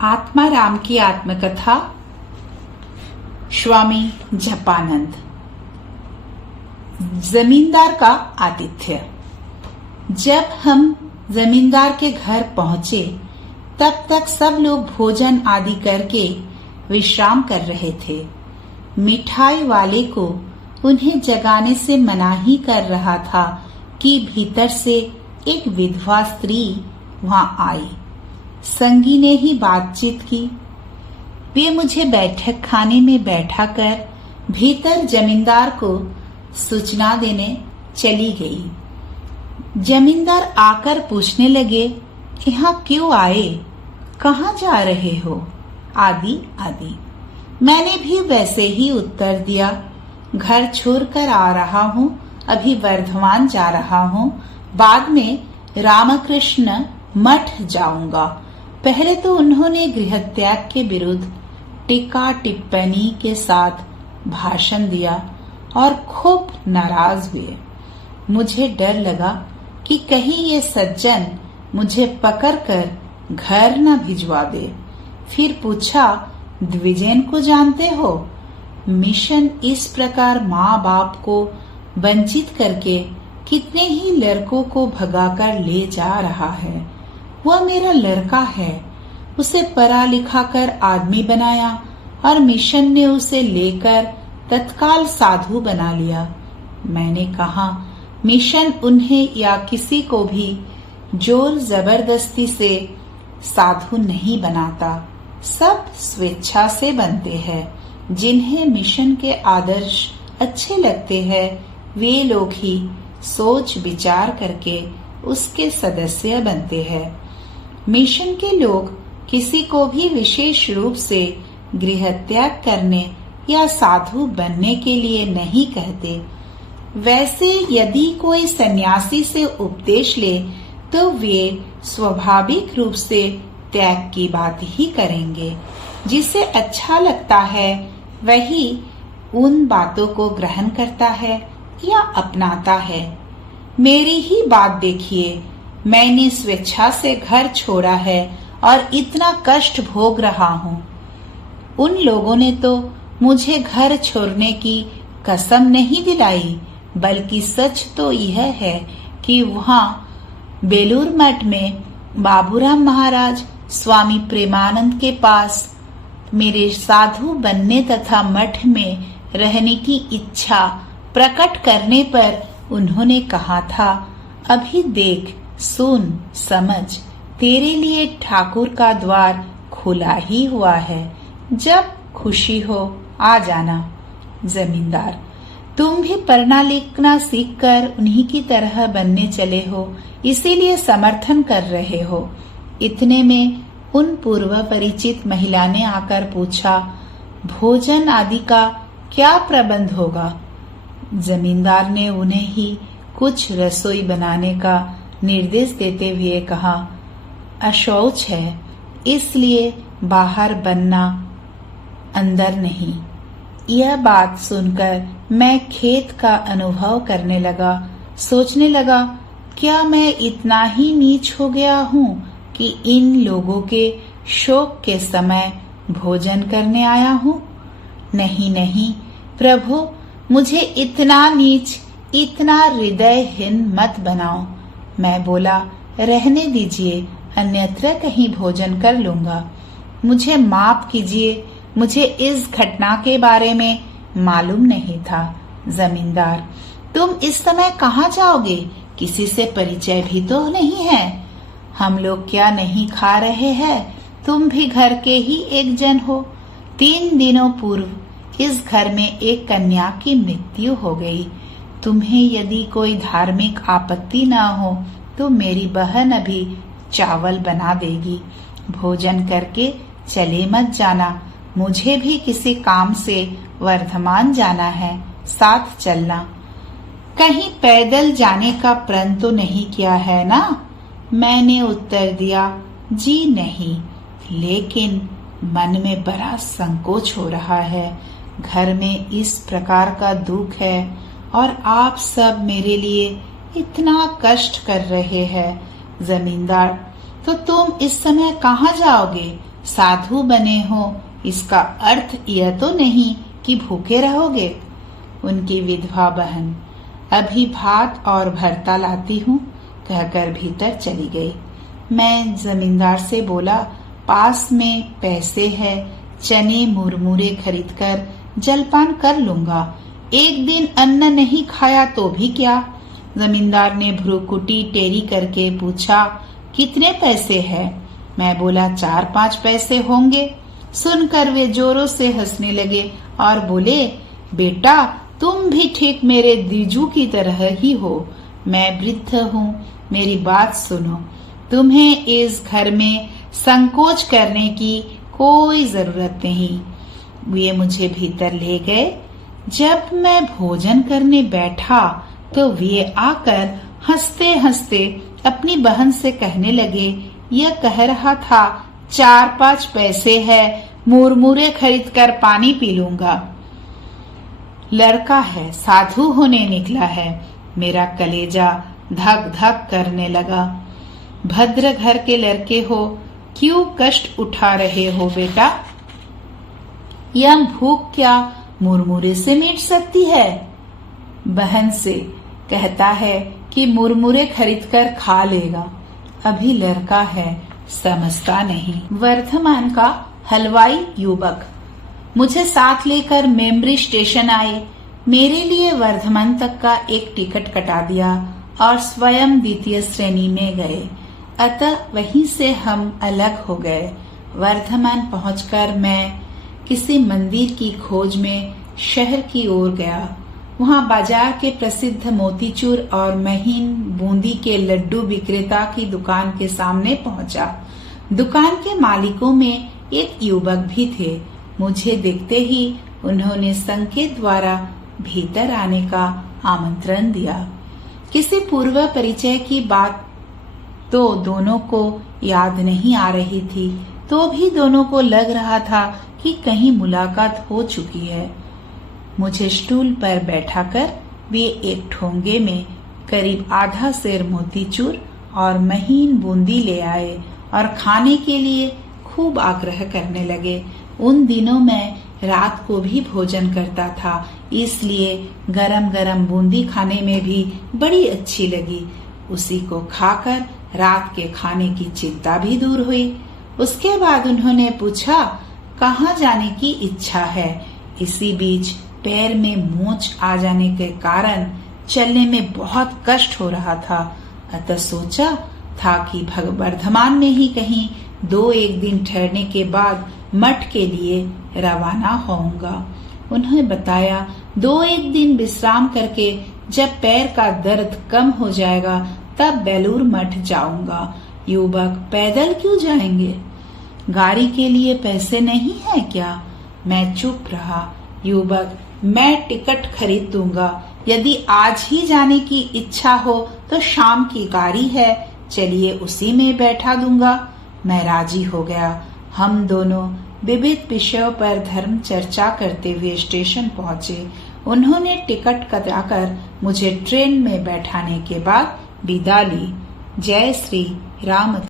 आत्मा राम की आत्मकथा। स्वामी जपानंद। जमींदार का आतिथ्य। जब हम जमींदार के घर पहुंचे तब तक सब लोग भोजन आदि करके विश्राम कर रहे थे। मिठाई वाले को उन्हें जगाने से मना ही कर रहा था कि भीतर से एक विधवा स्त्री वहां आई। संगी ने ही बातचीत की। वे मुझे बैठक खाने में बैठाकर भीतर जमींदार को सूचना देने चली गई। जमींदार आकर पूछने लगे, यहाँ क्यों आए, कहाँ जा रहे हो, आदि आदि। मैंने भी वैसे ही उत्तर दिया, घर छोड़कर आ रहा हूँ, अभी वर्धमान जा रहा हूँ, बाद में रामकृष्ण मठ जाऊंगा। पहले तो उन्होंने गृह त्याग के विरुद्ध टीका टिप्पणी के साथ भाषण दिया और खूब नाराज हुए। मुझे डर लगा कि कहीं ये सज्जन मुझे पकड़कर घर न भिजवा दे। फिर पूछा, द्विजेन को जानते हो? मिशन इस प्रकार माँ बाप को वंचित करके कितने ही लड़कों को भगाकर ले जा रहा है। वह मेरा लड़का है। उसे पढ़ा लिखा कर आदमी बनाया और मिशन ने उसे लेकर तत्काल साधु बना लिया। मैंने कहा, मिशन उन्हें या किसी को भी जोर जबरदस्ती से साधु नहीं बनाता। सब स्वेच्छा से बनते हैं। जिन्हें मिशन के आदर्श अच्छे लगते हैं वे लोग ही सोच विचार करके उसके सदस्य बनते हैं। मिशन के लोग किसी को भी विशेष रूप से गृह त्याग करने या साधु बनने के लिए नहीं कहते। वैसे यदि कोई सन्यासी से उपदेश ले तो वे स्वाभाविक रूप से त्याग की बात ही करेंगे। जिसे अच्छा लगता है वही उन बातों को ग्रहण करता है या अपनाता है। मेरी ही बात देखिए, मैंने स्वेच्छा से घर छोड़ा है और इतना कष्ट भोग रहा हूँ। उन लोगों ने तो मुझे घर छोड़ने की कसम नहीं दिलाई, बल्कि सच तो यह है कि वहाँ बेलूर मठ में बाबूराम महाराज स्वामी प्रेमानंद के पास मेरे साधु बनने तथा मठ में रहने की इच्छा प्रकट करने पर उन्होंने कहा था, अभी देख, सुन, समझ, तेरे लिए ठाकुर का द्वार खुला ही हुआ है। जब खुशी हो आ जाना। जमींदार, तुम भी पढ़ना लिखना सीखकर उन्हीं की तरह बनने चले हो, इसीलिए समर्थन कर रहे हो। इतने में उन पूर्व परिचित महिला ने आकर पूछा, भोजन आदि का क्या प्रबंध होगा? जमींदार ने उन्हें ही कुछ रसोई बनाने का निर्देश देते हुए कहा, अशौच है, इसलिए बाहर बनना, अंदर नहीं। यह बात सुनकर मैं खेद का अनुभव करने लगा। सोचने लगा, क्या मैं इतना ही नीच हो गया हूँ कि इन लोगों के शोक के समय भोजन करने आया हूँ? नहीं नहीं प्रभु, मुझे इतना नीच, इतना हृदयहीन मत बनाओ। मैं बोला, रहने दीजिए, अन्यत्र कहीं भोजन कर लूंगा। मुझे माफ कीजिए, मुझे इस घटना के बारे में मालूम नहीं था। जमींदार, तुम इस समय कहाँ जाओगे? किसी से परिचय भी तो नहीं है। हम लोग क्या नहीं खा रहे हैं, तुम भी घर के ही एक जन हो। 3 दिनों पूर्व इस घर में एक कन्या की मृत्यु हो गई। तुम्हें यदि कोई धार्मिक आपत्ति ना हो तो मेरी बहन अभी चावल बना देगी। भोजन करके चले मत जाना। मुझे भी किसी काम से वर्धमान जाना है, साथ चलना। कहीं पैदल जाने का प्रण तो नहीं किया है ना? मैंने उत्तर दिया, जी नहीं, लेकिन मन में बड़ा संकोच हो रहा है। घर में इस प्रकार का दुख है और आप सब मेरे लिए इतना कष्ट कर रहे हैं। जमींदार, तो तुम इस समय कहाँ जाओगे? साधु बने हो इसका अर्थ यह तो नहीं कि भूखे रहोगे। उनकी विधवा बहन, अभी भात और भरता लाती हूँ कहकर भीतर चली गई। मैं जमींदार से बोला, पास में पैसे है, चने मुरमुरे खरीदकर जलपान कर लूंगा। एक दिन अन्न नहीं खाया तो भी क्या। जमींदार ने भ्रूकुटी टेढ़ी करके पूछा, कितने पैसे है? मैं बोला, 4-5 पैसे होंगे। सुनकर वे जोरों से हंसने लगे और बोले, बेटा तुम भी ठीक मेरे दीजू की तरह ही हो। मैं वृद्ध हूँ, मेरी बात सुनो। तुम्हें इस घर में संकोच करने की कोई जरूरत नहीं। वे मुझे भीतर ले गए। जब मैं भोजन करने बैठा तो वे आकर हंसते हंसते अपनी बहन से कहने लगे, यह कह रहा था 4-5 पैसे है, मुरमुरे खरीद कर पानी पी लूंगा। लड़का है, साधु होने निकला है। मेरा कलेजा धक धक करने लगा। भद्र घर के लड़के हो, क्यों कष्ट उठा रहे हो बेटा? यह भूख क्या मुरमुरे से मिट सकती है? बहन से कहता है कि मुरमुरे खरीदकर खा लेगा। अभी लड़का है, समझता नहीं। वर्धमान का हलवाई युवक मुझे साथ लेकर मेमरी स्टेशन आए। मेरे लिए वर्धमान तक का एक टिकट कटा दिया और स्वयं द्वितीय श्रेणी में गए। अतः वहीं से हम अलग हो गए। वर्धमान पहुंचकर मैं किसी मंदिर की खोज में शहर की ओर गया। वहां बाजार के प्रसिद्ध मोतीचूर और महीन बूंदी के लड्डू विक्रेता की दुकान के सामने पहुंचा। दुकान के मालिकों में एक युवक भी थे। मुझे देखते ही उन्होंने संकेत द्वारा भीतर आने का आमंत्रण दिया। किसी पूर्व परिचय की बात तो दोनों को याद नहीं आ रही थी, तो भी दोनों को लग रहा था कि कहीं मुलाकात हो चुकी है। मुझे स्टूल पर बैठाकर वे एक ठोंगे में करीब आधा सेर मोतीचूर और महीन बूंदी ले आए और खाने के लिए खूब आग्रह करने लगे। उन दिनों मैं रात को भी भोजन करता था, इसलिए गरम गरम बूंदी खाने में भी बड़ी अच्छी लगी। उसी को खाकर रात के खाने की चिंता भी दूर हुई। उसके बाद उन्होंने पूछा, कहाँ जाने की इच्छा है? इसी बीच पैर में मोच आ जाने के कारण चलने में बहुत कष्ट हो रहा था। अतः सोचा था कि वर्धमान में ही कहीं 2-1 दिन ठहरने के बाद मठ के लिए रवाना होऊंगा। उन्हें बताया, 2-1 दिन विश्राम करके जब पैर का दर्द कम हो जाएगा तब बेलूर मठ जाऊंगा। युवक, पैदल क्यों जाएंगे? गाड़ी के लिए पैसे नहीं है क्या? मैं चुप रहा। युवक, मैं टिकट खरीद दूंगा। यदि आज ही जाने की इच्छा हो तो शाम की गाड़ी है, चलिए उसी में बैठा दूंगा। मैं राजी हो गया। हम दोनों विविध विषयों पर धर्म चर्चा करते हुए स्टेशन पहुंचे। उन्होंने टिकट कटाकर मुझे ट्रेन में बैठाने के बाद विदा ली। जय श्री राम।